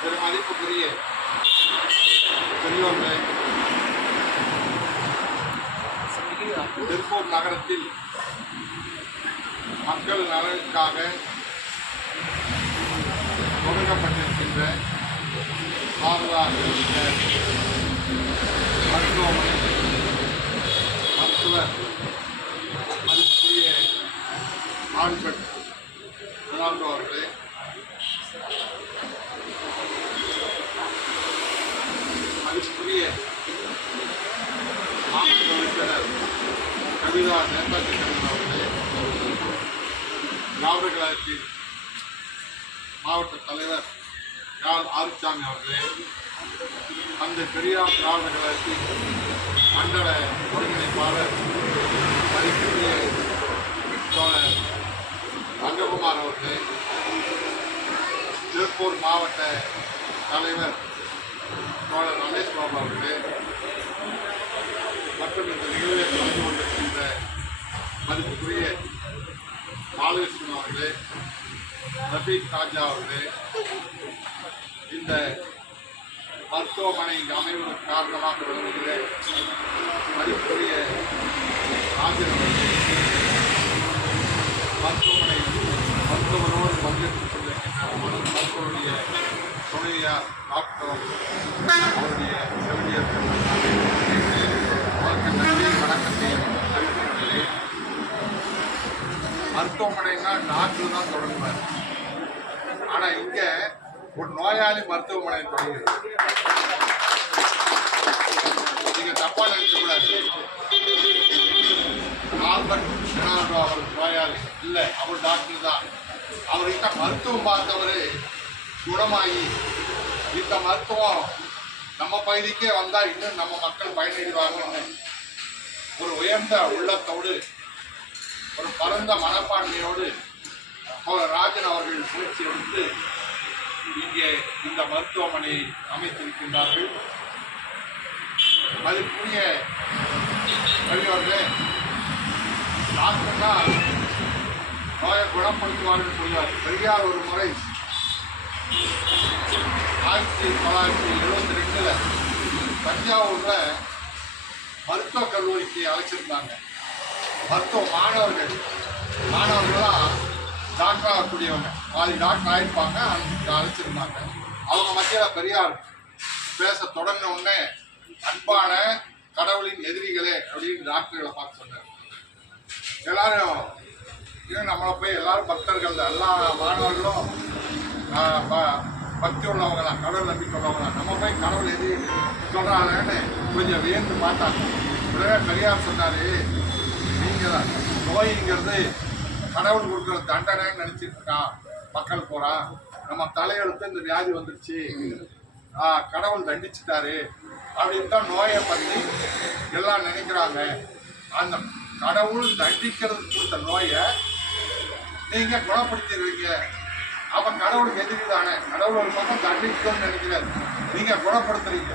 பெருமதிப்புக்குரிய பெரியோர்களே, திருப்பூர் நகரத்தில் மக்கள் நலனுக்காக தொடங்கப்பட்டிருக்கின்ற சாரதா மருத்துவமனை மருத்துவர் மதிப்புக்குரிய ஆல்பர்ட் ரொனால்டோ அவர்களே, மதிப்புக்குரிய மாவட்ட உறுப்பினர் கவிதா நேர்மதிக்கன் அவர்களே, திராவிட கழகத்தின் மாவட்ட தலைவர் யாழ் ஆறுசாமி அவர்களே, அந்த பெரியார் திராவிட கழகத்தின் மண்டல ஒருங்கிணைப்பாளர் மதிப்புக்குரிய தோழர் ரங்ககுமார் அவர்களே, திருப்பூர் மாவட்ட தலைவர் தோழர் ரமேஷ் பாபு அவர்களே, மற்றும் இந்த நிகழ்வில் கலந்து கொண்டிருக்கின்ற மதிப்புக்குரிய பாலகிருஷ்ணன் அவர்களே, ரஃபீக் ராஜா அவர்களே, இந்த மருத்துவமனை அமைவதற்கு காரணமாக விளங்குகிற மதிப்புக்குரிய ராஜன் அவர்களே, மருத்துவமனை மருத்துவரோடு பங்கேற்றுக் கொண்டிருக்கின்ற மருத்துவருடைய துணையார் டாக்டர் அவருடைய செவிலியர்கள் அவருக்கு நன்றி வணக்கத்தை தெரிவித்துள்ளேன். மருத்துவமனைன்னா டாக்டர் தான் தொடங்குவார், ஆனால் இங்கே ஒரு நோயாளி மருத்துவமனை தொடங்குது. நீங்கள் தப்பாக நினைக்கக்கூடாது. ஆல்பர்ட் ரொனால்டோ அவர் நோயாளி இல்லை, அவர் டாக்டர் தான். அவர்கிட்ட மருத்துவம் பார்த்தவர் குணமாகி இந்த மருத்துவம் நம்ம பகுதிக்கே வந்தால் இன்னும் நம்ம மக்கள் பயனடைவாங்கன்னு ஒரு உயர்ந்த உள்ளத்தோடு ஒரு பரந்த மனப்பான்மையோடு ராஜன் அவர்கள் முயற்சி எடுத்து இங்கே இந்த மருத்துவமனையை அமைத்திருக்கின்றார்கள். அதுக்குரிய பெரியவர்களே, டாக்டர்னா நோயை குணப்படுத்துவார்கள் சொல்லுவார். பெரியார் ஒரு முறை 1972 தஞ்சாவூரில் மருத்துவக் கல்லூரிக்கு அழைச்சிருந்தாங்க. மருத்துவ மாணவர்களாக டாக்டர் ஆகக்கூடியவங்க, பாதி டாக்டர் ஆகிருப்பாங்க, அழைச்சிருந்தாங்க. அவங்க மத்தியில் பெரியார் பேச தொடங்கின உடனே அன்பான கடவுளின் எதிரிகளே அப்படின்னு டாக்டர்களை பார்த்து சொன்னார். எல்லாரும் இன்னும் நம்மளை போய் எல்லாரும் பக்தர்கள் தான், எல்லா மாணவர்களும் பக்தி உள்ளவங்க தான், கடவுள் நம்பிக்கை உள்ளவங்க தான், நம்ம போய் கடவுள் எதிரி சொல்கிறாங்கன்னு கொஞ்சம் வியந்து பார்த்தாங்க. உடனே பெரியார் சொன்னார், நீங்கள் தான் நோய்ங்கிறது கடவுள் கொடுக்குற தண்டனைன்னு நினச்சிட்டு இருக்கான் மக்கள் போகிறான். நம்ம தலையெழுத்து இந்த வியாதி வந்துடுச்சு, கடவுள் தண்டிச்சுட்டாரு அப்படின்னு தான் நோயை பற்றி எல்லாம் நினைக்கிறாங்க. அந்த கடவுள் தண்டிக்கிறது கொடுத்த நோயை நீங்கள் குணப்படுத்திடுவீங்க, அப்போ கடவுளுக்கு எதிரி தானே. கடவுள் ஒரு பக்கம் தண்டிக்கணும்னு நினைக்கிறார், நீங்கள் குணப்படுத்துறீங்க,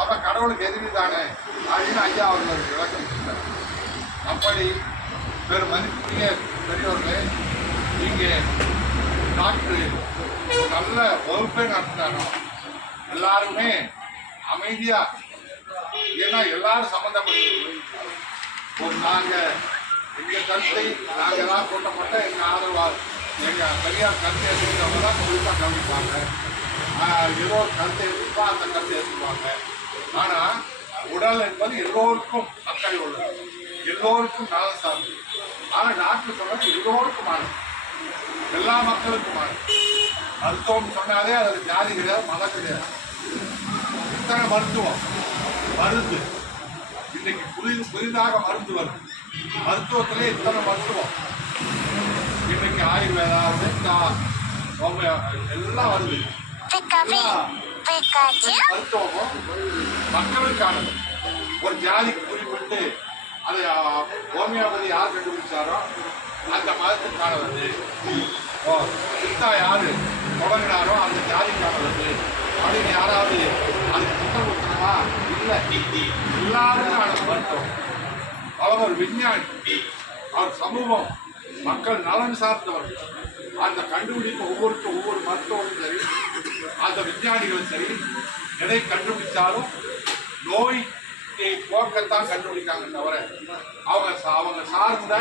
அப்போ கடவுளுக்கு எதிரி தானே அப்படின்னு ஐயா அவர்கள் விளக்கம் கொடுத்தார். அப்படி வேறு மதிப்புக்குரிய பெரியவர்களே, இங்கே டாக்டர் நல்ல வகுப்பே நடத்தினாரோ எல்லாருமே அமைதியாக, ஏன்னா எல்லாரும் சம்மந்தப்பட்டு ஒரு நாங்கள் எங்கள் கருத்தை நாங்கள் தான் கூட்டப்பட்ட எங்கள் ஆதரவாக எங்கள் பெரியார் கருத்தை எடுத்துக்கிறவங்க தான் குறிப்பாக கவனிப்பாங்க. ஏதோ ஒரு கருத்தை எடுத்துப்பா அந்த கருத்தை எடுத்துப்பாங்க. ஆனால் உடல் என்பது எல்லோருக்கும் அக்கறை உள்ளது, எல்லோருக்கும் நலன் சார்ந்தது. ஆனால் டாக்டர் சொன்னது எல்லோருக்குமானது, எல்லா மக்களுக்குமானது. மருத்துவம் சொன்னாலே அது ஜாதி கிடையாது, மதம் கிடையாது. இத்தனை மருத்துவம் மருந்து இன்னைக்கு புதிதாக மருந்து வருது. மருத்துவத்திலே இத்தனை மருத்துவம். இன்னைக்கு ஆயுர்வேதா, சித்தா, ஹோமியோ எல்லாம் வருது. மருத்துவமும் மக்களுக்கானது. ஒரு ஜாதிக்கு குறிப்பிட்டு அதை ஹோமியோபதி யார் கண்டுபிடிச்சாரோ அந்த மதத்துக்கானது. சித்தா யாரு தொடங்கினாரோ அந்த ஜாதிக்கானது அப்படின்னு யாராவது அதுக்கு புத்தகம் கொடுக்கணுமா? இல்லை. எல்லாருக்கான மருத்துவம். அவர் ஒரு விஞ்ஞானி, அவர் சமூகம் மக்கள் நலன் சார்ந்தவர்கள். அந்த கண்டுபிடிப்பு ஒவ்வொருத்தரும் ஒவ்வொரு மருத்துவமும் சரி, அந்த விஞ்ஞானிகளும் சரி, எதை கண்டுபிடிச்சாலும் நோய்யை போக்கத்தான் கண்டுபிடிக்காங்க தவிர அவங்க சார்ந்த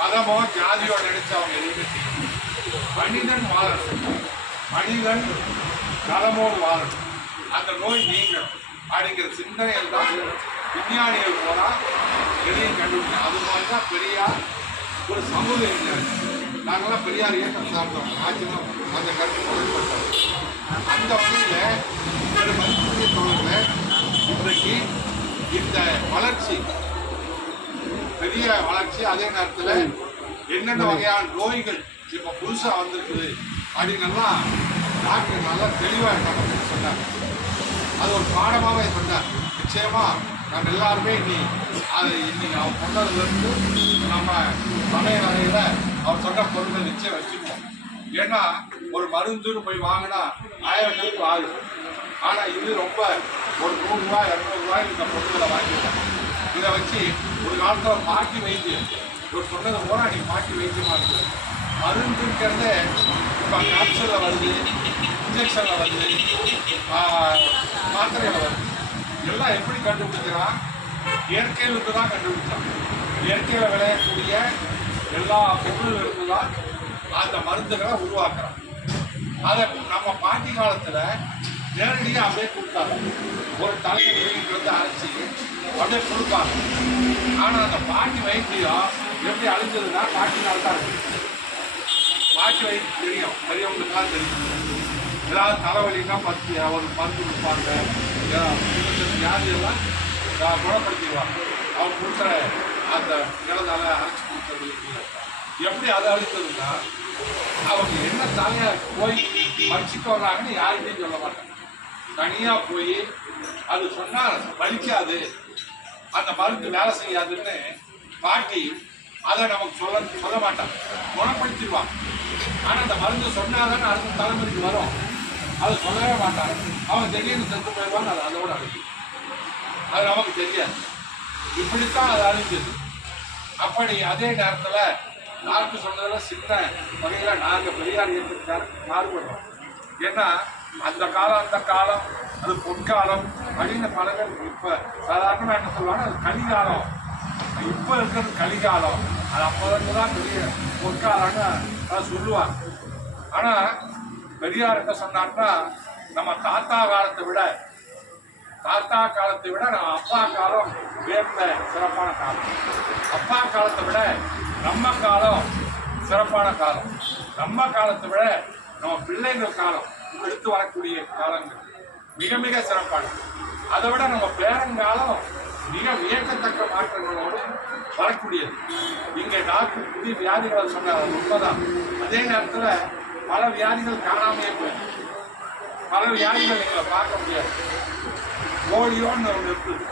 மதமோ ஜாதியோ நினைச்சு அவங்க எதுவுமே செய்யணும். மனிதன் வாழணும், மனிதன் நலமோடு வாழணும், அந்த நோய் நீங்கணும் அப்படிங்கிற சிந்தனையில் தான் விஞ்ஞானிகள் போனா எதையும் கண்டுபிடிக்கணும். அது மாதிரி தான் பெரியார் ஒரு சமூக விஞ்ஞானி. நாங்களாம் பெரியார் இயக்கம் சார்ந்தோம். ஆச்சரியம் அந்த கருத்து முதல்பட்டோம். அந்த வகையில் ஒரு மருத்துவ தோழர்கள இன்றைக்கு இந்த வளர்ச்சி பெரிய வளர்ச்சி, அதே நேரத்தில் என்னென்ன வகையான நோய்கள் இப்போ புதுசாக வந்திருக்குது அப்படின்னெல்லாம் டாக்டர் நல்லா தெளிவாக இருக்காங்க சொன்னார். அது ஒரு பாடமாகவே சொன்னார். நிச்சயமா நம்ம எல்லாருமே இன்னைக்கு அவர் சொன்னதுலேருந்து நம்ம சமய வகையில் அவர் சொன்ன பொருளை நிச்சயம் வச்சுப்போம். ஏன்னா ஒரு மருந்துன்னு போய் வாங்கினா 1000 கணக்கு ஆகும். ஆனால் இது ரொம்ப ஒரு 100 ரூபாய் 200 ரூபாய் இந்த பொருட்களை வாங்கிட்டேன். இதை வச்சு ஒரு காலத்தில் மாட்டி வைத்தியம் இவர் சொன்னதை போல அன்றைக்கி மாட்டி வைத்தியமாக இருக்குது. மருந்துங்கிறதே இப்போ கேப்சூலில் வருது, இன்ஜெக்ஷனில் வருது, மாத்திரையில் வருது. எல்லாம் எப்படி கண்டுபிடிக்கிறான்? இயற்கையிலிருந்து தான் கண்டுபிடிச்சான். இயற்கையில் விளையக்கூடிய எல்லா பொருளும் இருந்து தான் அந்த மருந்துகளை உருவாக்குறான். அதை நம்ம பாட்டி காலத்தில் நேரடியாக அப்படியே கொடுத்தாங்க. ஒரு தலைவர் வந்து அரைச்சி அப்படியே கொடுப்பாங்க. ஆனால் அந்த பாட்டி வைத்தியம் எப்படி அழிஞ்சதுன்னா பாட்டினால் தான் இருக்கு. பாட்டி வைத்தியம் தெரியும், பெரியவங்களுக்குலாம் தெரியும். ஏதாவது தலைவலின்னா ஒரு மருந்து கொடுப்பாங்க, வியாதியெல்லாம் குணப்படுத்திடுவாங்க. அவங்க கொடுக்குற அந்த நிலத்தால அரைச்சி கொடுக்குறது எப்படி அதை அழித்ததுன்னா அவங்க என்ன தலையை போய் பறிச்சுட்டு வர்றாங்கன்னு யாருக்கிட்டையும் சொல்ல மாட்டாங்க. தனியாக போய் அது சொன்னால் வலிக்காது, அந்த மருந்து வேலை செய்யாதுன்னு பாட்டி அதை நமக்கு சொல்ல மாட்டாங்க, குணப்படுத்திடுவாங்க. ஆனால் அந்த மருந்து சொன்னாதானே அடுத்த தலைமுறைக்கு வரும், அதை சொல்லவே மாட்டாங்க. அவங்க திடீர்னு செத்து போயிடுவாங்க, அது அதோடு அழிக்கும். அது நமக்கு தெரியாது. இப்படித்தான் அது அழிஞ்சது. அப்படி அதே நேரத்தில் டாக்டர் சொன்னதில் சின்ன வகையில் நாங்கள் பெரியார் இயக்கத்துக்கார மாறுபடுறோம். ஏன்னா அந்த காலம் அது பொற்காலம் அப்படின்னு பல பேர் இப்போ சாதாரணமாக என்ன சொல்லுவாங்க, அது கலிகாலம். இப்போ இருக்கிறது கலிகாலம், அது அப்போது தான் பெரிய பொற்காலம்னு அதை சொல்லுவாங்க. ஆனால் பெரியார் என்ன சொன்னார்னா, நம்ம தாத்தா காலத்தை விட நம்ம அப்பா காலம் உயர்ந்த சிறப்பான காலம். அப்பா காலத்தை விட நம்ம காலம் சிறப்பான காலம். நம்ம காலத்தை விட நம்ம பிள்ளைங்கள் காலம் எடுத்து வரக்கூடிய காலங்கள் மிக மிக சிறப்பானது. அதை விட நம்ம பேரங்காலம் மிக வியக்கத்தக்க மாற்றங்களோடு வரக்கூடியது. இங்கே டாக்டர் புதிய வியாதிகளை சொன்னார், உண்மைதான். அதே நேரத்தில் பல வியாதிகள் காணாமையே போயிடும். பல வியாதிகள் எங்களை பார்க்க முடியாது. போலியோன்னு ஒன்று இருக்குது.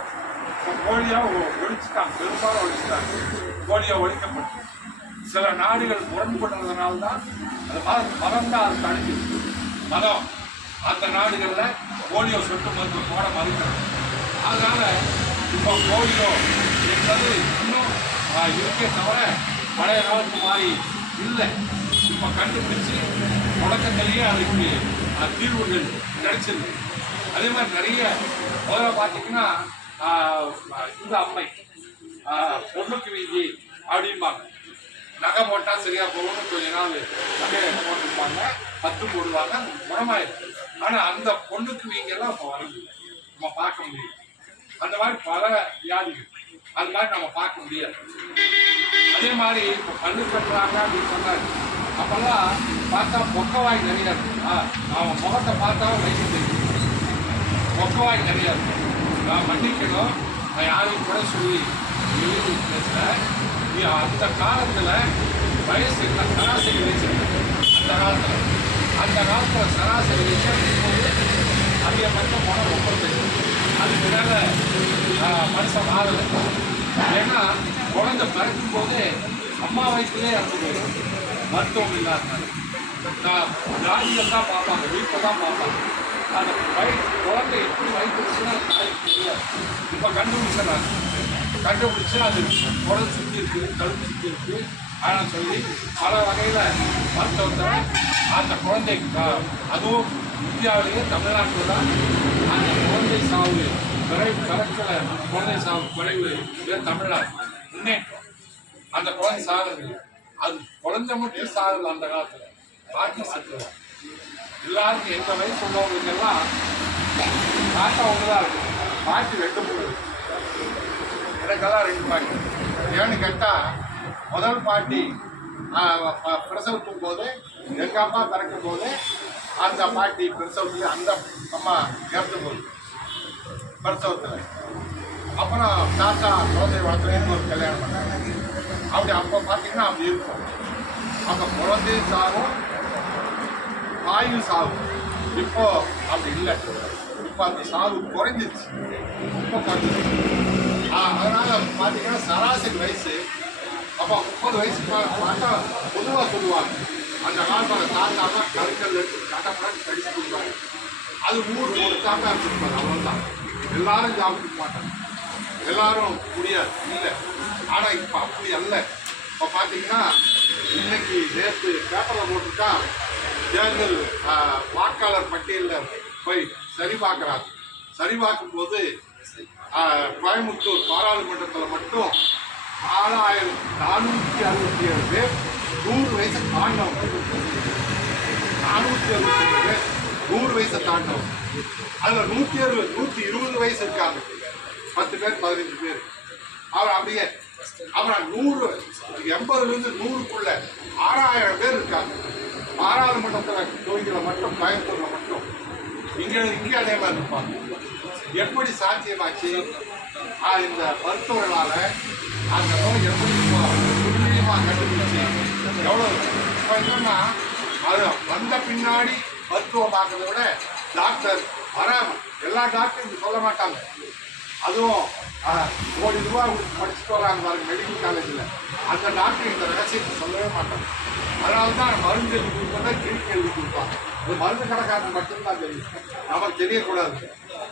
இப்போ போலியோ ஒழிச்சுட்டாங்க, பெரும்பாலும் ஒழிச்சுட்டாங்க. போலியோ ஒழிக்கப்பட்டு சில நாடுகள் முரண்படுறதுனால்தான் அது மதம் தான் அது தடுக்குது. மதம் அந்த நாடுகளில் போலியோ சொட்டு மருந்து போட மறுக்கிறது. அதனால இப்போ போலியோ என்பது இன்னும் இருக்கே தவிர பழைய காலத்து மாதிரி இல்லை. இப்போ கண்டுபிடிச்சு தொடக்கத்திலேயே அதுக்கு தீர்வுகள் கிடைச்சிருக்கு. அதே மாதிரி நிறைய முதல்ல பார்த்தீங்கன்னா இந்த அம்மை பொண்ணுக்கு வீங்கி அப்படிம்பாங்க. நகை போட்டால் சரியாக போகணும்னு கொஞ்ச நாள் நகையை போட்டுருப்பாங்க, 10 போடுவாங்க, குணமாயிருக்கு. ஆனால் அந்த பொண்ணுக்கு வீங்கெல்லாம் இப்போ வரது நம்ம பார்க்க முடியும். அந்த மாதிரி பல வியாதிகள் அது மாதிரி நம்ம பார்க்க முடியாது. அதே மாதிரி இப்போ பல்லு கட்டுறாங்க அப்படின்னு சொன்னாங்க. அப்போல்லாம் பார்த்தா பொக்கவாய் நிறையா இருக்கும். அவன் முகத்தை பார்த்தா வயசு தெரியும். பொக்கவாய் நிறையா இருக்கும். நான் மன்னிக்கணும், நான் யாரையும் கூட சொல்லி எழுதி பேசல. அந்த காலத்தில் வயசு என்ன சராசரி வயசு அந்த காலத்தில் சராசரி வயசு போது அதிகபட்சம் போனால் 35. அதுக்கு மேலே மனுஷன் ஆகலை. ஏன்னா குழந்தை பிறக்கும் போது அம்மா வயசுலேயே இறந்து போயிடும். மருத்துவம் இல்லாத டாக்டர் தான் பார்ப்பாங்க, வீட்டில் தான் பார்ப்பாங்க. அந்த குழந்தை எப்படி வயிற்றுச்சுன்னா தாய்க்கு தெரியாது. இப்போ கண்டுபிடிச்சு அது குடல் சுற்றி இருக்குது, கழுத்து சுற்றி இருக்குது. ஆனால் சொல்லி பல வகையில் மருத்துவத்தை அந்த குழந்தை அதுவும் இந்தியாவிலேயே தமிழ்நாட்டில் தான் அந்த குழந்தை சாவு விரைவு கலக்கில் குழந்தை சாவு விரைவு தமிழ்நாடு முன்னேற்றம். அந்த குழந்தை சாகுறது அது குழந்தை மட்டும் சாகுது. அந்த காலத்தில் பாட்டி சத்துவம் எல்லாருக்கும் எந்த வயசு உள்ளவங்களுக்கெல்லாம் தாத்தா ஒன்று தான் இருக்கும், பாட்டி 2 எனக்கெல்லாம் 2 பாட்டி. ஏன்னு கேட்டால் முதல் பாட்டி பிரசவத்தும் போது எங்கள் அம்மா பிறக்கும் போது அந்த பாட்டி பிரசவத்தில் அந்த அம்மா இறந்து போகுது பிரசவத்தில். அப்புறம் தாத்தா குழந்தை வளர்த்துலேருந்து ஒரு கல்யாணம் பண்ணாங்க. அப்படி அப்போ பார்த்தீங்கன்னா அப்படி இருக்கும். அப்போ குழந்தையும் சாகும், தாயும் சாகும். இப்போ அப்படி இல்லை. இப்போ அந்த சாவு குறைஞ்சிருச்சு, ரொம்ப குறைஞ்சிருச்சு. அதனால பார்த்தீங்கன்னா சராசரி வயசு அப்போ 30 வயசுக்கு மேலே பார்த்தா பொதுவாக சொல்லுவாங்க. அந்த காலத்தில் தாத்தாமா கருக்கல் எடுத்து கட்டப்படாது கடிச்சு கொடுப்பாங்க. அது ஊருக்கு ஒரு தாத்தா இருப்பாங்க, அவ்வளோதான். எல்லாரும் சாப்பிட்டு மாட்டாங்க, எல்லாரும் முடியாது இல்லை. ஆனால் இப்போ அப்படி அல்ல. இப்போ பார்த்தீங்கன்னா இன்னைக்கு நேற்று பேப்பரில் போட்டுட்டா தேர்தல் வாக்காளர் பட்டியலில் போய் சரி பார்க்குறாங்க. சரி பார்க்கும்போது கோயம்புத்தூர் பாராளுமன்றத்தில் மட்டும் 4467 பேர் 100 வயசை தாண்டவங்க. 467 பேர் 100 வயசை தாண்டவங்க. அதில் 120 வயசு இருக்காங்க, 10 பேர் 15 பேர். அவர் அப்படியே அப்புறம் 80லேருந்து 100க்குள்ள 6000 பேர் இருக்காங்க. பாராளுமன்றத்தில் தொகுதியில் மட்டும் கோயம்புத்தூரில் மட்டும் இங்கே அதே மாதிரி இருப்பாங்க. எப்படி சாத்தியமாச்சு? இந்த மருத்துவர்களால் அந்த நோய் எப்படி துல்லியமாக கண்டுபிடிச்சு எவ்வளோ இப்போ என்னன்னா அது வந்த பின்னாடி மருத்துவம் பார்க்கறத விட டாக்டர் வராமல் எல்லா டாக்டரும் சொல்ல மாட்டாங்க. அதுவும் கோடி ரூபாய் படிச்சுட்டு வராங்க பாருங்க மெடிக்கல் காலேஜில், அந்த டாக்டர் இந்த ரகசியத்தை சொல்லவே மாட்டாங்க. அதனால தான் மருந்து எழுதி கொடுப்பதை கிழிக்கு எழுதி கொடுப்பாங்க. அது மருந்து கடைக்காரன் மட்டும்தான் தெரியும், நமக்கு தெரியக்கூடாது.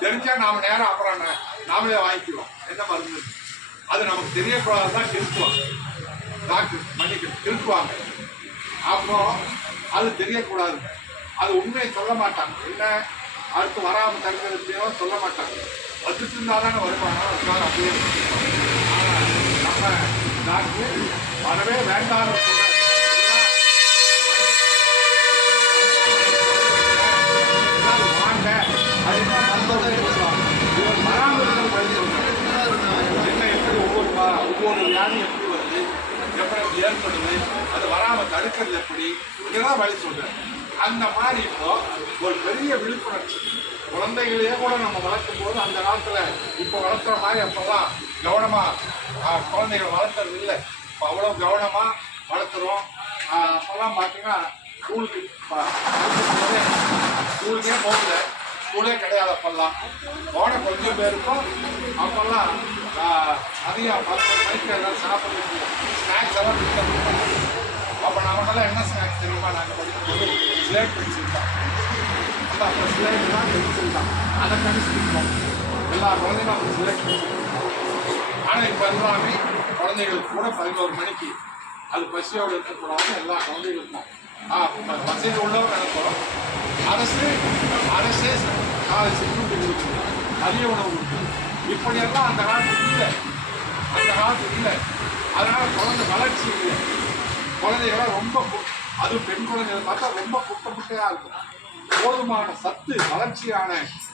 தெரிஞ்சால் நாம் நேரம் அப்புறம் நாமளே வாங்கிக்குவோம் என்ன மருந்து. அது நமக்கு தெரியக்கூடாது தான் திருத்துவாங்க டாக்டர், மன்னிக்கணும் திருத்துவாங்க. அப்புறம் அது தெரியக்கூடாது, அது உண்மையை சொல்ல மாட்டாங்க. என்ன அடுத்து வராமல் தடுக்கிறதுலையோ சொல்ல மாட்டாங்க. வந்துட்டு இருந்தால் தானே வருவாங்க, அதுக்காக அப்படியே. ஆனால் நம்ம டாக்டர் வரவே வேண்டாம் வாங்க அதுதான் வராமல் என்ன எப்படி ஒவ்வொரு வியாதி எப்படி வருது, எப்படி ஏற்படுது, அது வராமல் தடுக்கிறது எப்படி, இதெல்லாம் வழி சொல்றேன். அந்த மாதிரி இப்போ ஒரு பெரிய விழிப்புணர்ச்சி குழந்தைகளையே கூட நம்ம வளர்க்கும் போது அந்த காலத்தில் இப்போ வளர்க்குற மாதிரி அப்போல்லாம் கவனமாக குழந்தைகளை வளர்த்துறது இல்லை. இப்போ அவ்வளோ கவனமாக வளர்த்துறோம். அப்போல்லாம் பார்த்தீங்கன்னா ஸ்கூலுக்கே போகல, ஸ்கூலே கிடையாது. அப்போல்லாம் போன கொஞ்சம் பேருக்கும் அப்போல்லாம் அதிகம் 11 மணிக்கு எல்லாம் சாப்பிட்றது ஸ்நாக்ஸ் எல்லாம் கொடுத்தாங்க. அப்போ நமக்கெல்லாம் என்ன ஸ்நாக்ஸ் தெரியுமா? நாங்கள் படிக்கும்போது ஸ்லேட் பென்சில் தான். அப்போ ஸ்லேட் தான் பென்சில் தான், அதை கணிச்சுருக்கோம். எல்லா குழந்தைகளும் அவங்க ஸ்லேட் பென்சில். ஆனால் இப்போ எல்லாமே குழந்தைகளுக்கு கூட 11 மணிக்கு அது பசியோடு இருக்கக்கூடாது. எல்லா குழந்தைகளுக்கும் வசதி உள்ளவர் நினைக்கிறோம். அரசே காலை சிற்றுண்டி கொடுக்குது, மதிய உணவு கொடுக்குது. இப்படியெல்லாம் அந்த காலத்துக்கு இல்லை, அதனால் குழந்தை வளர்ச்சி இல்லை. குழந்தைகளாம் ரொம்ப அதுவும் பெண் குழந்தைகள் பார்த்தா ரொம்ப குட்டையாக இருக்கும். போதுமான சத்து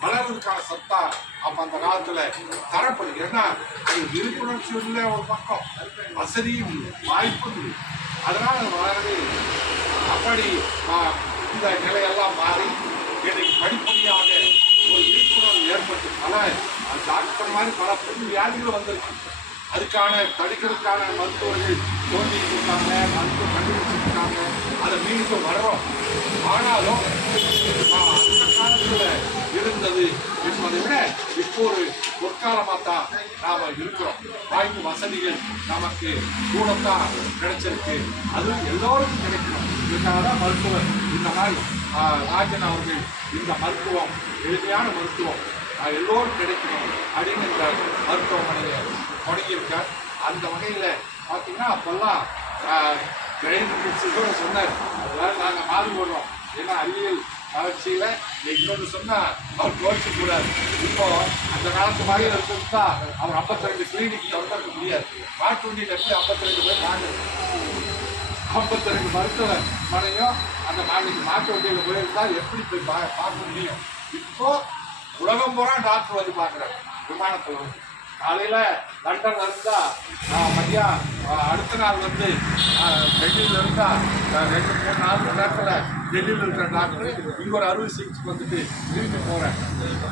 வளர்வதற்கான சத்தா அப்போ அந்த காலத்தில் தரப்படுது. ஏன்னா அது விழிப்புணர்ச்சி இல்லை, ஒரு பக்கம் வசதியும் வாய்ப்பும் இல்லை. அதனால் அது வளரவே இல்லை. அப்படி இந்த நிலையெல்லாம் மாறி இன்னைக்கு படிப்படியாக ஒரு விழிப்புணர்வு ஏற்பட்டு பல டாக்டர் மாதிரி பல பெண் வியாதிகள் வந்திருக்கு. அதுக்கான தடுக்கிறதுக்கான மருத்துவர்கள் தோண்டிட்டு இருக்காங்க, மருத்துவம் கண்டுபிடிச்சிருக்காங்க. அதை மீண்டும் வர்றோம். ஆனாலும் அந்த காலத்தில் இருந்தது என்பதை விட இப்போ ஒரு பொற்காலமாக தான் நாம் இருக்கிறோம். வாய்ப்பு வசதிகள் நமக்கு கூடத்தான் கிடைச்சிருக்கு. அது எல்லோருக்கும் கிடைக்கணும். இதுக்காக தான் மருத்துவர் இந்த மாதிரி ராஜன் அவர்கள் இந்த மருத்துவம் எளிமையான மருத்துவம் எல்லோரும் கிடைக்கணும் அப்படின்னு இந்த மருத்துவமனையை தொடங்கியிருக்கார். அந்த வகையில் பார்த்தீங்கன்னா அப்போல்லாம் கிரைண்ட் சொன்னார், அதெல்லாம் நாங்கள் மாறி போடுறோம். ஏன்னா அறிவியல் வளர்ச்சியில் இன்னொன்று சொன்னால் அவர் கோவிக்கக்கூடாது. இப்போ அந்த காலத்து மாதிரி இருக்குதுன்னா அவர் 52 கிளினிக் திறக்க முடியாது. மாட்டு வண்டியில் எப்படி 52 பேர் வாங்குறது, 52 மருத்துவமனையும் அந்த மாட்டு வண்டியில் போயிருந்தால் எப்படி போய் பார்க்க முடியும்? இப்போ உலகம் பூரா டாக்டர் வந்து பார்க்குறாரு விமானத்தில் வந்து. காலையில் லண்டன் இருந்தால் மதியம் அடுத்த நாள் வந்து டெல்லியில் இருந்தால் 2-3 நாள் நேரத்தில் டெல்லியில் இருக்கிற டாக்டர் இங்கே ஒரு அறுவை சிகிச்சைக்கு வந்துட்டு திரும்பி போகிறேன்.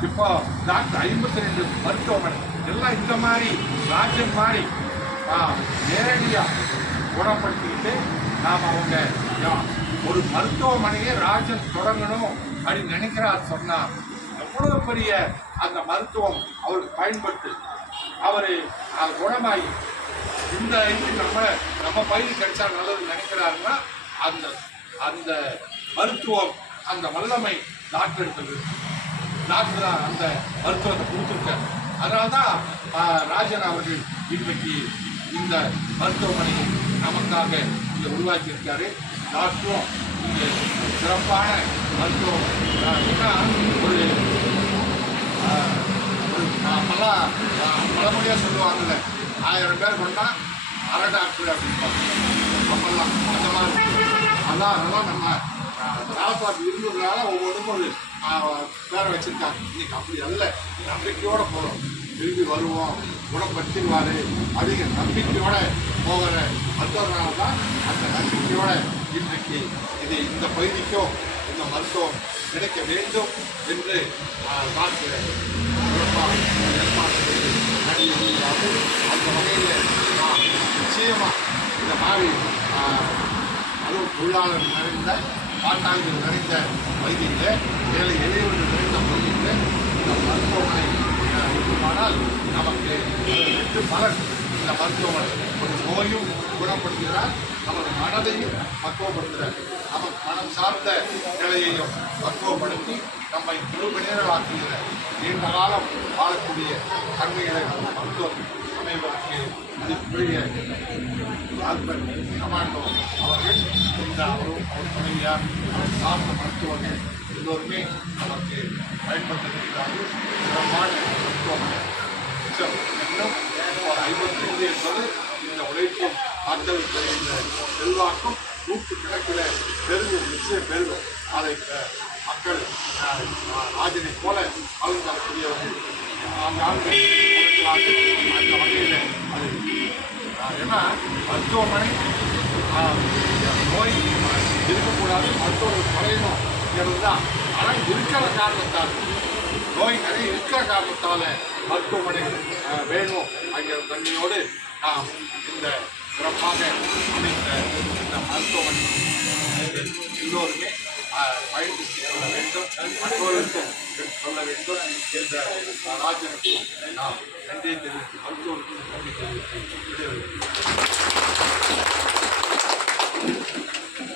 இப்போ டாக்டர் 52 மருத்துவமனை எல்லாம் இந்த மாதிரி ராஜ்யம் மாதிரி நேரடியாக குணப்படுத்திக்கிட்டு நாம் அவங்க ஒரு மருத்துவமனையை ராஜன் தொடங்கணும் அப்படின்னு நினைக்கிறார். சொன்னால் எவ்வளோ பெரிய அந்த மருத்துவம் அவருக்கு பயன்படுத்து அவர் குணமாகி இந்த இது நம்ம பயிர் கிடைச்சா நல்லது நினைக்கிறாருன்னா அந்த அந்த மருத்துவம் அந்த வல்லமை டாக்டர் எடுத்தது. டாக்டர் தான் அந்த மருத்துவத்தை கொடுத்துருக்காரு. அதனால தான் ராஜன் அவர்கள் இன்றைக்கு இந்த மருத்துவமனையை நமக்காக இங்கே உருவாக்கியிருக்காரு. டாக்டரும் இங்கே சிறப்பான மருத்துவம். ஏன்னா ஒரு நம்மெல்லாம் பழமொழியாக சொல்லுவாங்கல்ல, 1000 பேர் கொண்டா அரை டாக்டர் அப்படின்பாங்க. நம்மெல்லாம் அந்த மாதிரி அதெல்லாம் நம்ம காலப்பாட்டு இருந்ததுனால ஒவ்வொன்றுக்கும் ஒரு பேரை வச்சுருக்காங்க. இன்னைக்கு அப்படி அல்ல, நம்பிக்கையோடு போகிறோம். திரும்பி வருவோம், குணப்படுத்திடுவார் அப்படிங்கிற நம்பிக்கையோட போகிற மருத்துவர்களால் தான் அந்த நம்பிக்கையோட இன்றைக்கு இது இந்த பகுதிக்கும் இந்த மருத்துவம் கிடைக்க வேண்டும் என்று டாக்டர் ஏற்பாடு நடைபெறுகிறது. அந்த வகையில் நிச்சயமாக இந்த மாதிரி அதுவும் தொழிலாளர் நிறைந்த பாட்டாளிகள் நிறைந்த பகுதியில், ஏழை எளியவர்கள் நிறைந்த பகுதியில் இந்த மருத்துவமனை இருக்குமானால் நமக்கு 2 பலன். இந்த மருத்துவமனை ஒரு நோயும் குணப்படுத்துகிறார், நமது மனதையும் பக்குவப்படுத்துகிறார். நமது மனம் சார்ந்த நிலையையும் பக்குவப்படுத்தி நம்மை முழுமையாக்குகிற நீண்ட காலம் வாழக்கூடிய தன்மைகளை மருத்துவம் அமைவதற்கு இதுக்குரிய ஆல்பர்ட் கமாண்டோ அவர்கள் இந்த அவரும் அவர் துணைவியார் அவர் சார்ந்த மருத்துவர்கள் எல்லோருமே நமக்கு பயன்படுத்தியிருக்கிறார்கள். சிறப்பான மருத்துவமனை இன்னும் ஒரு 55 என்பது இந்த உழைப்பும் ஆற்றல் பெறுகின்ற செல்வாக்கும் 100 கணக்கில் பெருகும், நிச்சயம் பெருகும். அதை மக்கள் ராஜனை போல பலன் தரக்கூடியவர்கள் அந்த வகையில் அது ஏன்னா மருத்துவமனை நோய் இருக்கக்கூடாது, மருத்துவர்கள் குறையணும் தான். ஆனால் இருக்கிற காரணத்தால் நோய் நிறைய இருக்கிற காரணத்தால் மருத்துவமனை வேணும் அப்படிங்கிற தன்மையோடு நாம் இந்த சிறப்பாக அமைந்த இந்த மருத்துவமனை எல்லோருமே பயன்படுத்திக் கொள்ள வேண்டும், மற்றவர்களுக்கும் சொல்ல வேண்டும் என்ற ராஜனுக்கும் நாம் நன்றியை தெரிவித்து மருத்துவர்களுக்கும் நன்றி தெரிவித்து விடுகிறேன்.